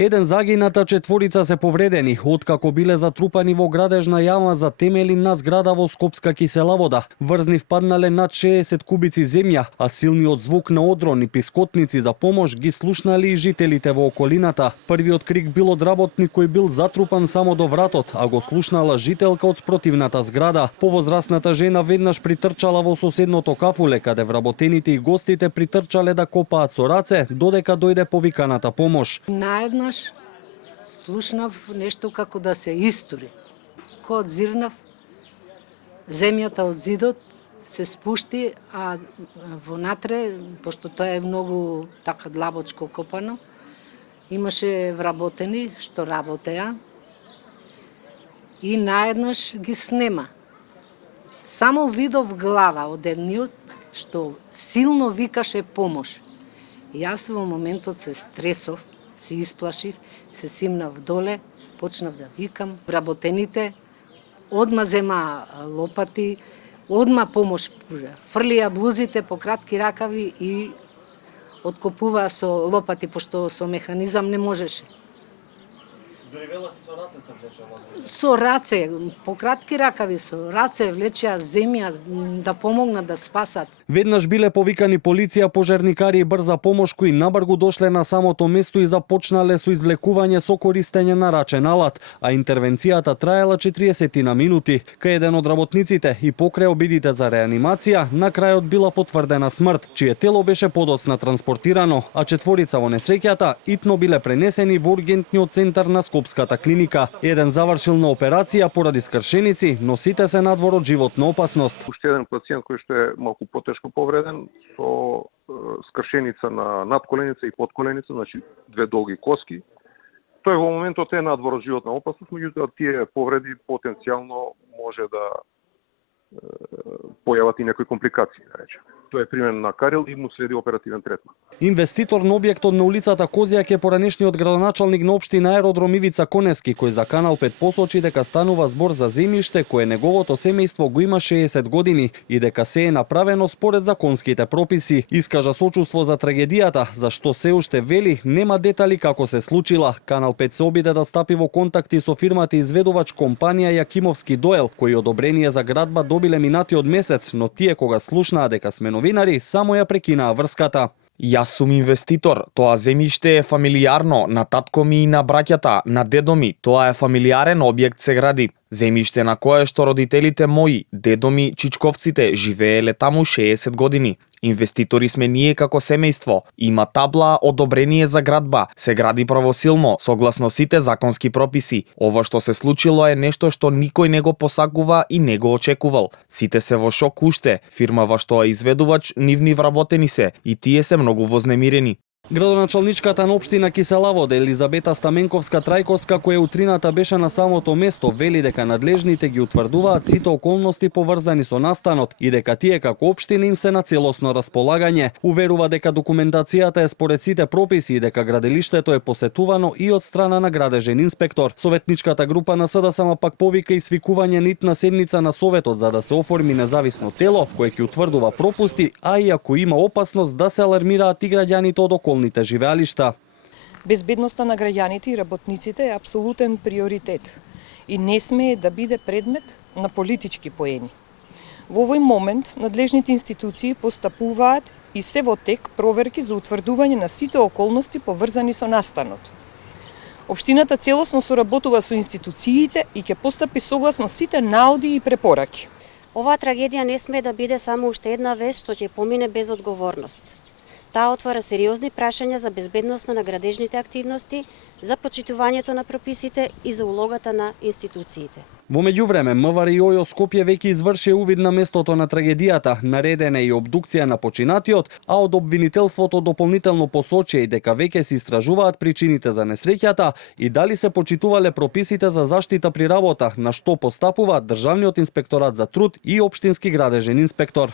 Еден загината, 4 се повредени, откако биле затрупани во градежна јама за темели на зграда во Скопска киселавода. Врз нив паднале над 60 кубици земја, а силниот звук на одрон и пискотници за помош ги слушнали и жителите во околината. Првиот крик бил од работник кој бил затрупан само до вратот, а го слушнала жителка од спротивната зграда. Повозрасната жена веднаш притрчала во соседното кафуле, каде вработените и гостите притрчале да копаат со раце, додека дојде повиканата помош. Наеднаш слушнав нешто како да се истори. Кога одзирнав, земјата од зидот се спушти, а вонатре, пошто тоа е многу така длабочко копано, имаше вработени што работеа и наеднаш ги снема. Само видов глава од едниот што силно викаше помош. Јас во моментот се стресов, се исплашив, се симнав доле, почнав да викам. Вработените одма зема лопати, одма помош, фрлија блузите по кратки ракави и откопуваа со лопати, пошто со механизам не можеше. Со раце се влечела? Со раце, по кратки ракави, со раце влечеа земја да помогнат да спасат. Веднаш биле повикани полиција, пожарникари и брза помош кои набргу дошле на самото место и започнале со извлекување со користење на рачен алат, а интервенцијата траела 40 на минути. Кај еден од работниците и покрај обидите за реанимација, на крајот била потврдена смрт, чие тело беше подоцна транспортирано, а 4 во несреќата итно биле пренесени во ургентниот центар на Скопската клиника. Еден завршил на операција поради скршеници, но сите се надвор од животна опасност. Уште еден пациент кој што е малку потешко повреден со скршеница на надколеница и подколеница, значи две долги коски. Тој во моментот е надвор од животна опасност, меѓутоа тие повреди потенцијално може да појават и некои компликации, да речем. Тој е примен на карил и му следи оперативен третман. Инвеститор на објектот на улицата Козјак е поранешниот градоначалник на општина Аеродром Ивица Конески, кој за Канал 5 посочи дека станува збор за земјиште кое неговото семејство го има 60 години и дека се е направено според законските прописи. Искажа сочувство за трагедијата, за што се уште вели нема детали како се случила. Канал 5 се обиде да стапи во контакти со фирмата изведувач компанија Јакимовски Доел, кои одобрение за градба добиле минатиот месец, но тие кога слушнаа дека сме новинари, само ја прекинаа врската. Јас сум инвеститор, тоа земјиште е фамилиарно, на татко ми и на браќата, на дедо ми, тоа е фамилиарен објект се гради. Земјиште на кое што родителите мои, дедо ми, чичковците, живееле таму 60 години. Инвеститори сме ние како семејство. Има табла одобрение за градба. Се гради правосилно, согласно сите законски прописи. Ова што се случило е нешто што никој не го посакува и не го очекувал. Сите се во шок уште. Фирмава што е изведувач, нивни вработени се и тие се многу вознемирени. Градоначалничката на општина Киселавода Елизабета Стаменковска Трајковска, која утрината беше на самото место, вели дека надлежните ги утврдуваат сите околности поврзани со настанот и дека тие како општина им се на целосно располагање. Уверува дека документацијата е според сите прописи и дека граделиштето е посетувано и од страна на градежен инспектор. Советничката група на СДСМ пак повика и свикување нитна седница на советот за да се оформи независно тело кое ќе утврдува пропусти, а и ако има опасност да се алармираат и граѓаните од околните живеалишта. Безбедноста на граѓаните и работниците е апсолутен приоритет и не смее да биде предмет на политички поени. Во овој момент надлежните институции постапуваат и се во тек проверки за утврдување на сите околности поврзани со настанот. Општината целосно соработува со институциите и ќе постапи согласно сите наоди и препораки. Оваа трагедија не смее да биде само уште една вест што ќе помине без одговорност. Таа отвара сериозни прашања за безбедноста на градежните активности, за почитувањето на прописите и за улогата на институциите. Во меѓувреме, МВР Скопје веќе изврши увид на местото на трагедијата, наредена и обдукција на починатиот, а од обвинителството дополнително посочи дека веќе се истражуваат причините за несреќата и дали се почитувале прописите за заштита при работа, на што постапува Државниот инспекторат за труд и општински градежен инспектор.